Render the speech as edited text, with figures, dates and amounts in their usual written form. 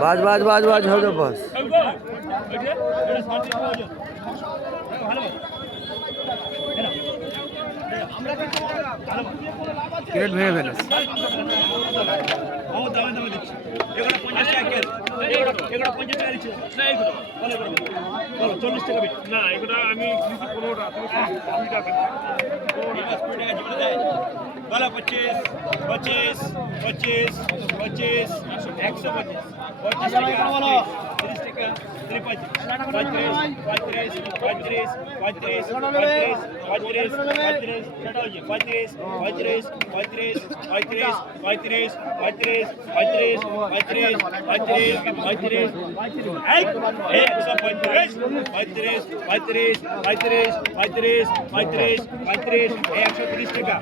বাজ বাজ বাজ বাজ হবে বস। ক্রেট ভেঙে ফেলে না এগুলো আমি 25 25 25 25 125 টাকা